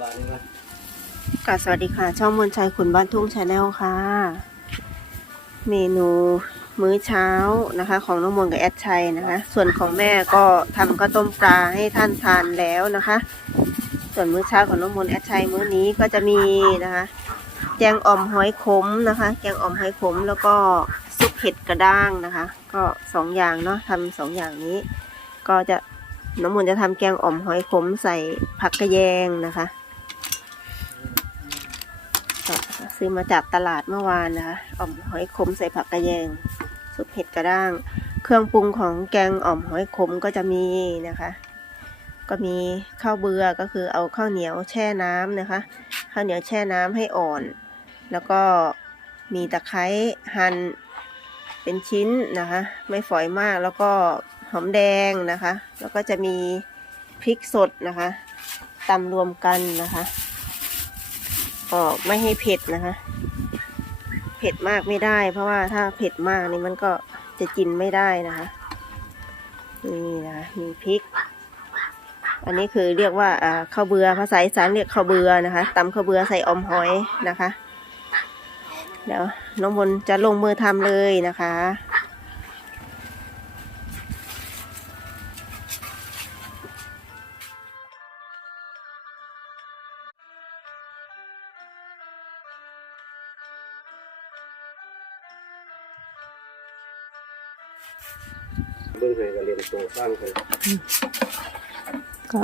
บาทนี่นะค่ะสวัสดีค่ะ ช่องมนชัยขุนบ้านทุ่งชาแนลค่ะ เมนูมื้อเช้านะคะ ของน้องมนกับแอดชัยนะคะ ส่วนของแม่ก็ทำข้าวต้มปลาให้ท่านทานแล้วนะคะ ส่วนมื้อเช้าของน้องมนแอดชัยมื้อนี้ก็จะมีนะคะ แกงอ่อมหอยขมนะคะ แกงอ่อมหอยขมแล้วก็ซุปเห็ดกระด้างนะคะ ก็สองอย่างเนาะทำสองอย่างนี้ ก็จะน้องมนจะทำแกงอ่อมหอยขมใส่ผักกระแยงนะคะ ซื้อมาจากตลาดเมื่อวานนะคะอ่อมหอยขมใส่ผักกระแยงซุปเห็ดกระด้าง เครื่องปรุงของแกงอ่อมหอยขมก็จะมีนะคะ ก็มีข้าวเบือก็คือเอาข้าวเหนียวแช่น้ำนะคะ ข้าวเหนียวแช่น้ำให้อ่อน แล้วก็มีตะไคร้หั่นเป็นชิ้นนะคะ ไม่ฝอยมากแล้วก็หอมแดงนะคะ แล้วก็จะมีพริกสดนะคะตำรวมกันนะคะ กไม่ให้เผ็ดนะคะ เผ็ดมากไม่ได้ เพราะว่าถ้าเผ็ดมากนี่มันก็จะกินไม่ได้นะคะ นี่นะมีพริก อันนี้คือเรียกว่าอ่าข้าวเบือภาษาอีสานเรียกข้าวเบือนะคะตำข้าวเบือใส่อมหอยนะคะ เดี๋ยวน้องมนจะลงมือทำเลยนะคะ ตัวบ้างกันก็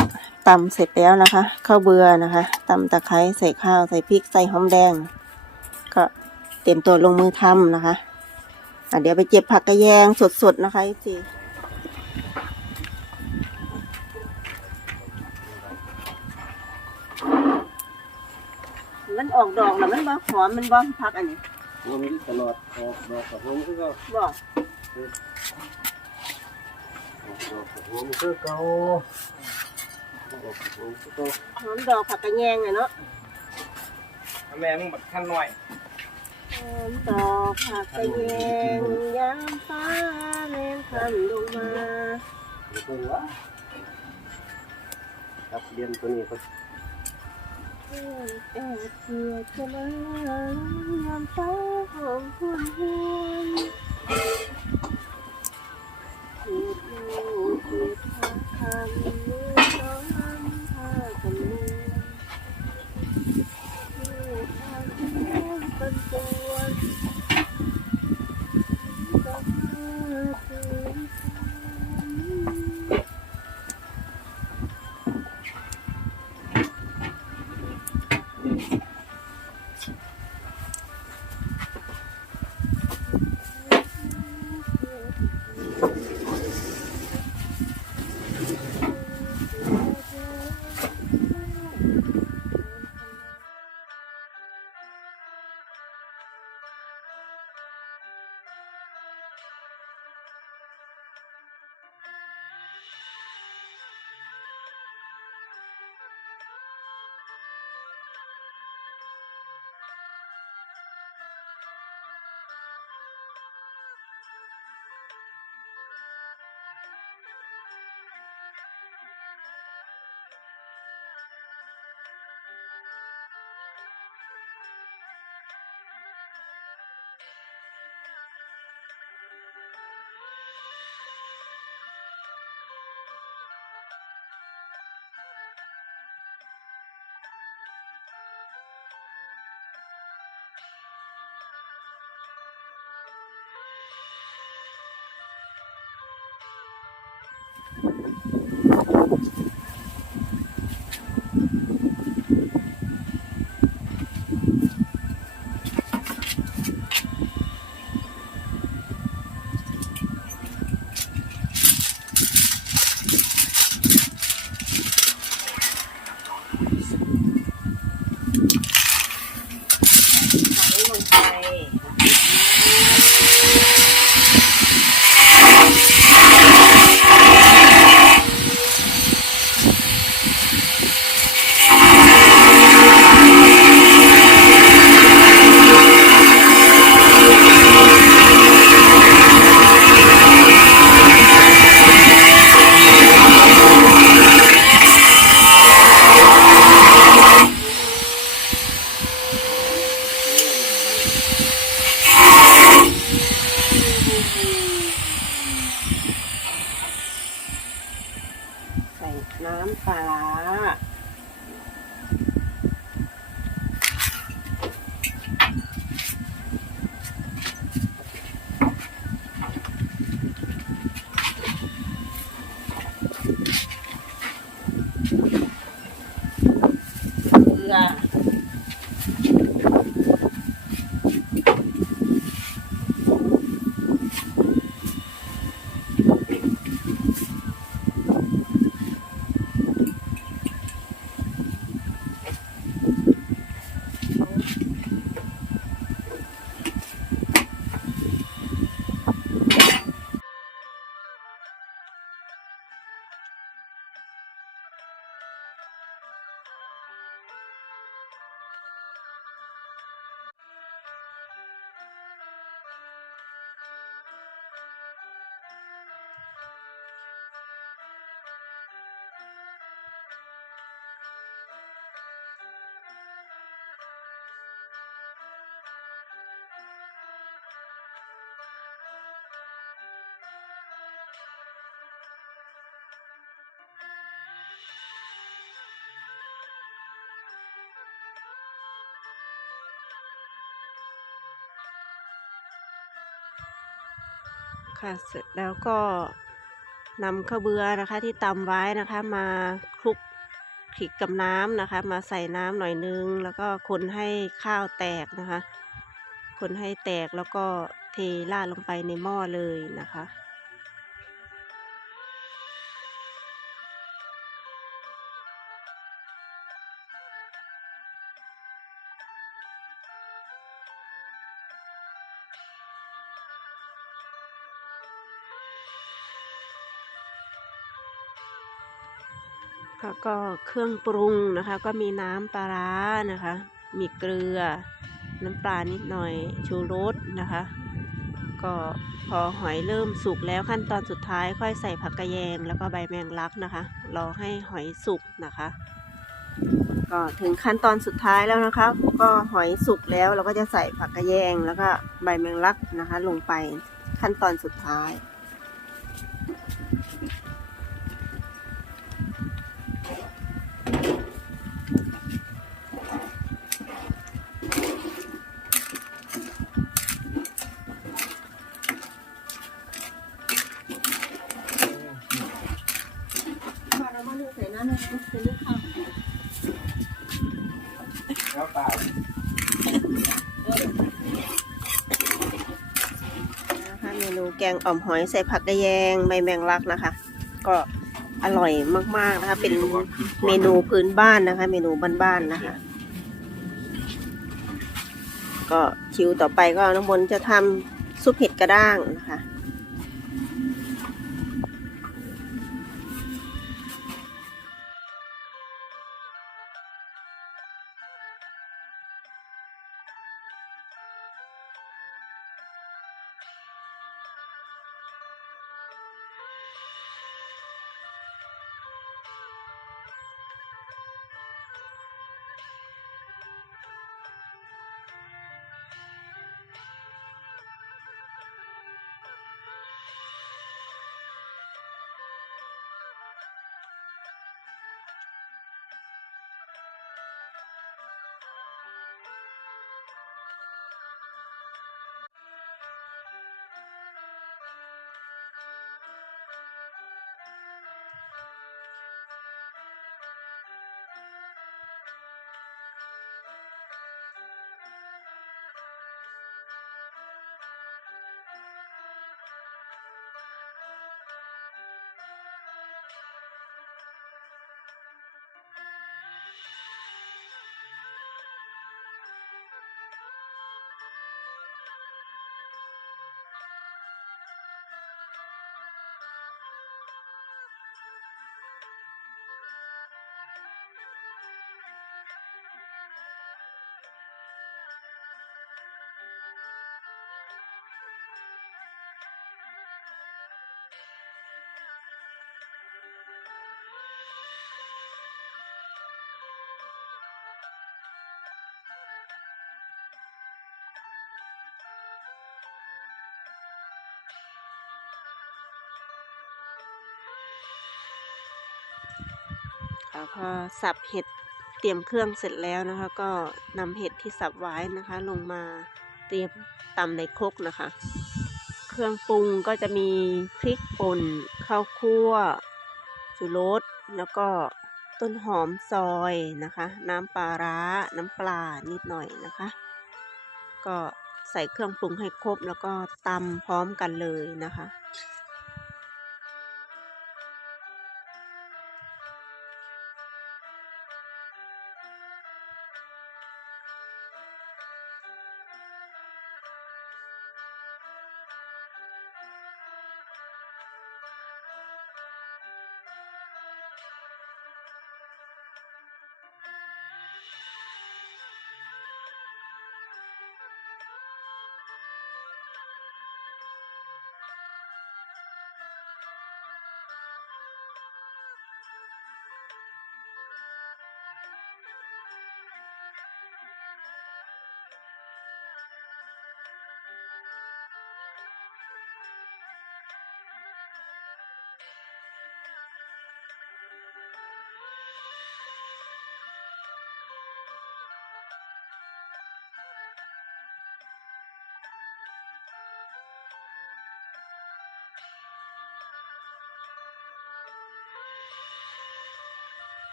ตำเสร็จแล้วนะคะข้าวเบือนะคะตำตะไคร้ใส่ข้าวใส่พริกใส่หอมแดง ก็เตรียมตัวลงมือทำนะคะอะเดี๋ยวไปเจ็บผักกระแยงสดๆนะคะจีมันออกดอกแล้วมันบ่หอมมันบ่พักอันนี้ผมที่ตลอดออกดอกกับผมคือก็บ่ออกดอกกับ ผมคือเก่าออกกับผมคือเก่าหอมดอกผักกระแยงอะเนาะแม่มึงบัดขั้นหน่อยหอมดอกผักกระแยงยามฟ้าแรงคำลงมาเดี๋ยวเพิ่งว่าครับเรียนตัวนี้ก็เพื่อนแอบเสียจะมายามฟ้าหอมหวนหวน Welcome. ข ค่ะ เสร็จแล้วก็นำข้าวเบือนะคะที่ตำไว้นะคะมาคลุกคลิกกับน้ำนะคะ มาใส่น้ำหน่อยนึง แล้วก็คนให้ข้าวแตกนะคะ คนให้แตกแล้วก็เทราดลงไปในหม้อเลยนะคะ ก็เครื่องปรุงนะคะ ก็มีน้ำปลาร้านะคะ มีเกลือ น้ำปลานิดหน่อยชูรสนะคะ ก็พอหอยเริ่มสุกแล้วขั้นตอนสุดท้ายค่อยใส่ผักกระแยงแล้วก็ใบแมงลักนะคะ รอให้หอยสุกนะคะ ก็ถึงขั้นตอนสุดท้ายแล้วนะคะ ก็หอยสุกแล้วเราก็จะใส่ผักกระแยงแล้วก็ใบแมงลักนะคะ ลงไปขั้นตอนสุดท้าย แล้วเปล่านะคะเมนูแกงอ่อมหอยใส่ผักกระแยงใบแมงลักนะคะ ก็อร่อยมากๆนะคะ เป็นเมนูพื้นบ้านนะคะ เมนูบ้านๆนะคะ ก็คิวต่อไปก็น้องบนจะทำซุปเห็ดกระด้างนะคะ ค่ะพอสับเห็ดเตรียมเครื่องเสร็จแล้วนะคะ ก็นำเห็ดที่สับไว้นะคะ ลงมาเตรียมตำในครกนะคะ เครื่องปรุงก็จะมีพริกป่นข้าวคั่วชูรสแล้วก็ต้นหอมซอยนะคะ น้ำปลาร้า น้ำปลานิดหน่อยนะคะ ก็ใส่เครื่องปรุงให้ครบแล้วก็ตำพร้อมกันเลยนะคะ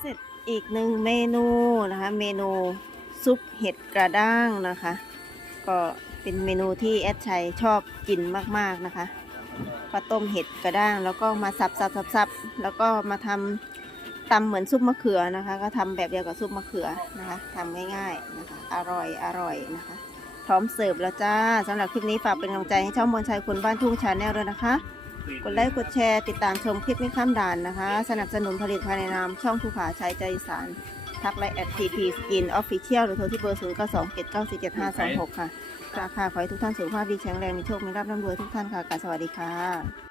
เสร็จอีกหนึ่งเมนูนะคะ เมนูซุปเห็ดกระด้างนะคะ ก็เป็นเมนูที่แอดชัยชอบกินมากๆนะคะก็ต้มเห็ดกระด้าง แล้วก็มาสับสับสับสับแล้วก็มาทำตำเหมือนซุปมะเขือนะคะ ก็ทำแบบเดียวกับซุปมะเขือนะคะทำง่ายๆนะคะ อร่อยอร่อยนะคะ พร้อมเสิร์ฟแล้วจ้าสำหรับคลิปนี้ฝากเป็นกำลังใจให้ช่องมนชัยคนบ้านทุ่งชาแนลด้วยนะคะ กดไลค์กดแชร์ติดตามชมคลิปไม่ข้ามด่านนะคะ สนับสนุนผลิตภายในนามช่องภูผาชัยใจสาร ทักไลน์แอดทีพีสกินออฟฟิเชียลหรือโทรที่เบอร์ศูนย์เก้าสองเจ็ดเก้าสี่เจ็ดห้าสองหกค่ะราคาขอให้ทุกท่านสุขภาพดีแข็งแรงมีโชคมีลาภร่ำรวยทุกท่านค่ะกาสวัสดีค่ะ